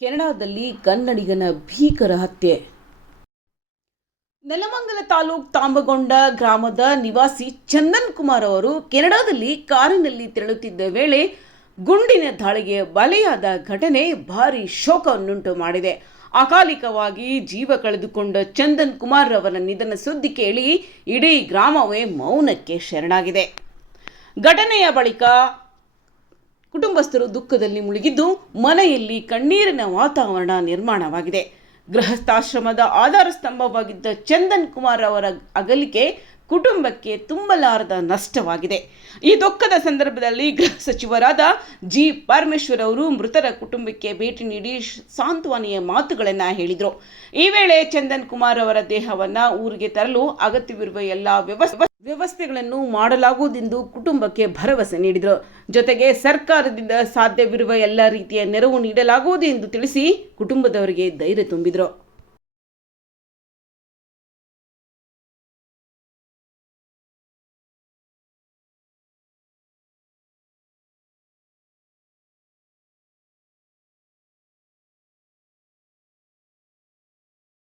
ಕೆನಡಾದಲ್ಲಿ ಕನ್ನಡಿಗನ ಭೀಕರ ಹತ್ಯೆ. ನೆಲಮಂಗಲ ತಾಲೂಕ್ ತಾಂಬಗೊಂಡ ಗ್ರಾಮದ ನಿವಾಸಿ ಚಂದನ್ ಕುಮಾರ್ ಅವರು ಕೆನಡಾದಲ್ಲಿ ಕಾರಿನಲ್ಲಿ ತೆರಳುತ್ತಿದ್ದ ವೇಳೆ ಗುಂಡಿನ ದಾಳಿಗೆ ಬಲಿಯಾದ ಘಟನೆ ಭಾರೀ ಶೋಕವನ್ನುಂಟು ಮಾಡಿದೆ. ಅಕಾಲಿಕವಾಗಿ ಜೀವ ಕಳೆದುಕೊಂಡ ಚಂದನ್ ಕುಮಾರ್ ಅವರ ನಿಧನ ಸುದ್ದಿ ಕೇಳಿ ಇಡೀ ಗ್ರಾಮವೇ ಮೌನಕ್ಕೆ ಶರಣಾಗಿದೆ. ಘಟನೆಯ ಬಳಿಕ ಕುಟುಂಬಸ್ಥರು ದುಃಖದಲ್ಲಿ ಮುಳುಗಿದ್ದು ಮನೆಯಲ್ಲಿ ಕಣ್ಣೀರಿನ ವಾತಾವರಣ ನಿರ್ಮಾಣವಾಗಿದೆ. ಗೃಹಸ್ಥಾಶ್ರಮದ ಆಧಾರ ಸ್ತಂಭವಾಗಿದ್ದ ಚಂದನ್ ಕುಮಾರ್ ಅವರ ಅಗಲಿಕೆ ಕುಟುಂಬಕ್ಕೆ ತುಂಬಲಾರದ ನಷ್ಟವಾಗಿದೆ. ಈ ದುಃಖದ ಸಂದರ್ಭದಲ್ಲಿ ಗೃಹ ಸಚಿವರಾದ ಜಿ ಪರಮೇಶ್ವರ್ ಅವರು ಮೃತರ ಕುಟುಂಬಕ್ಕೆ ಭೇಟಿ ನೀಡಿ ಸಾಂತ್ವನೆಯ ಮಾತುಗಳನ್ನು ಹೇಳಿದರು. ಈ ವೇಳೆ ಚಂದನ್ ಕುಮಾರ್ ಅವರ ದೇಹವನ್ನು ಊರಿಗೆ ತರಲು ಅಗತ್ಯವಿರುವ ಎಲ್ಲ ವ್ಯವಸ್ಥೆಗಳನ್ನು ಮಾಡಲಾಗುವುದೆಂದು ಕುಟುಂಬಕ್ಕೆ ಭರವಸೆ ನೀಡಿದರು. ಜೊತೆಗೆ ಸರ್ಕಾರದಿಂದ ಸಾಧ್ಯವಿರುವ ಎಲ್ಲ ರೀತಿಯ ನೆರವು ನೀಡಲಾಗುವುದು ಎಂದು ತಿಳಿಸಿ ಕುಟುಂಬದವರಿಗೆ ಧೈರ್ಯ ತುಂಬಿದರು.